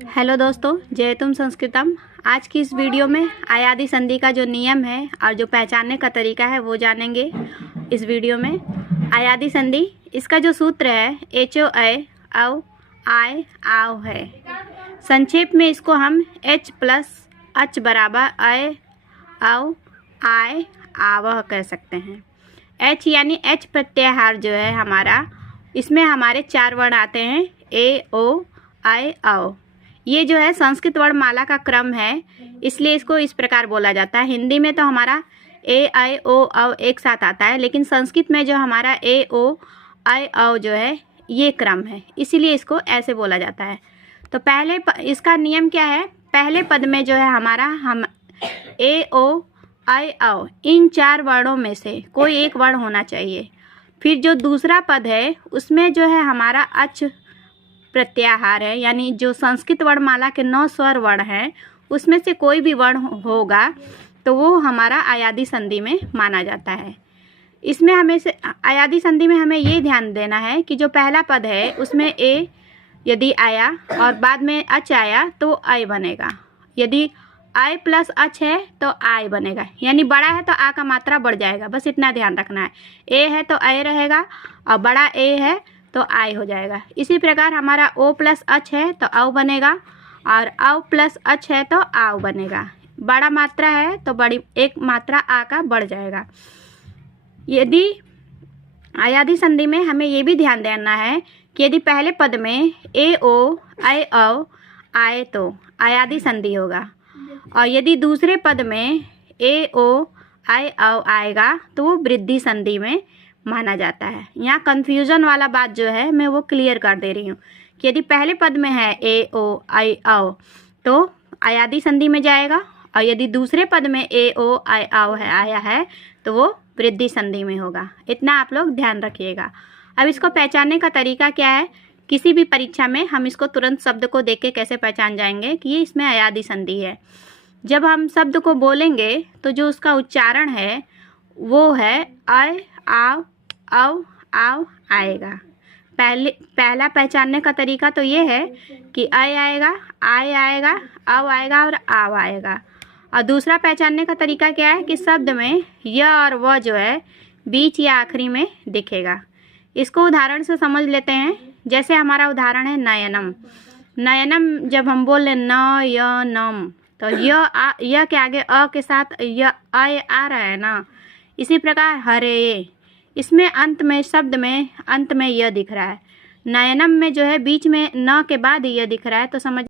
Hello दोस्तों, जय तुम संस्कृतम। आज की इस वीडियो में अयादि संधि का जो नियम है और जो पहचानने का तरीका है वो जानेंगे। इस वीडियो में अयादि संधि, इसका जो सूत्र है एचो ऐ औ आय आव है। संक्षेप में इसको हम एच प्लस अच बराबर ऐ औ आय आवह कह सकते हैं। एच यानी एच प्रत्याहार जो है हमारा, इसमें हमारे 4 वर्ण आते हैं ए ओ आय औ। ये जो है संस्कृत वर्णमाला का क्रम है, इसलिए इसको इस प्रकार बोला जाता है। हिंदी में तो हमारा ए आई ओ औ एक साथ आता है, लेकिन संस्कृत में जो हमारा ए ओ आई औ जो है ये क्रम है, इसीलिए इसको ऐसे बोला जाता है। तो पहले इसका नियम क्या है, पहले पद में जो है हमारा हम ए ओ आई औ इन 4 वर्णों में से कोई एक वर्ण होना चाहिए। फिर जो दूसरा पद है उसमें जो है हमारा अच प्रत्याहार है, यानी जो संस्कृत वर्णमाला के 9 स्वर वर्ण हैं उसमें से कोई भी वर्ण होगा तो वो हमारा अयादि संधि में माना जाता है। इसमें हमें से अयादि संधि में हमें ये ध्यान देना है कि जो पहला पद है उसमें ए यदि आया और बाद में अच आया तो आय बनेगा। यदि आय प्लस अच है तो आय बनेगा, यानी बड़ा है तो आ का मात्रा बढ़ जाएगा, बस इतना ध्यान रखना है। ए है तो आय रहेगा और बड़ा ए है तो आय हो जाएगा। इसी प्रकार हमारा ओ प्लस अच है तो औ बनेगा और औ प्लस अच है तो आव बनेगा। बड़ा मात्रा है तो बड़ी एक मात्रा आ का बढ़ जाएगा। यदि अयादि संधि में हमें ये भी ध्यान देना है कि यदि पहले पद में ए ओ आय औ आए तो अयादि संधि होगा, और यदि दूसरे पद में ए ओ आय औ आएगा तो वो वृद्धि संधि में माना जाता है। यहाँ कन्फ्यूजन वाला बात जो है मैं वो क्लियर कर दे रही हूँ कि यदि पहले पद में है ए ओ आई औ तो अयादि संधि में जाएगा, और यदि दूसरे पद में ए ओ आई औ है आया है तो वो वृद्धि संधि में होगा। इतना आप लोग ध्यान रखिएगा। अब इसको पहचानने का तरीका क्या है, किसी भी परीक्षा में हम इसको तुरंत शब्द को देख के कैसे पहचान जाएंगे कि ये इसमें अयादि संधि है। जब हम शब्द को बोलेंगे तो जो उसका उच्चारण है वो है आय आव औ आव आएगा। पहला पहचानने का तरीका तो ये है कि आय आएगा, आय आएगा, औ आएगा और आव आएगा। और दूसरा पहचानने का तरीका क्या है कि शब्द में य और व जो है बीच या आखिरी में दिखेगा। इसको उदाहरण से समझ लेते हैं। जैसे हमारा उदाहरण है नयनम। नयनम जब हम बोल रहे न य नम तो य के आगे अ के साथ य आय आ रहा है ना। इसी प्रकार हरे, इसमें अंत में शब्द में अंत में य दिख रहा है। नयनम में जो है बीच में न के बाद य दिख रहा है, तो समझ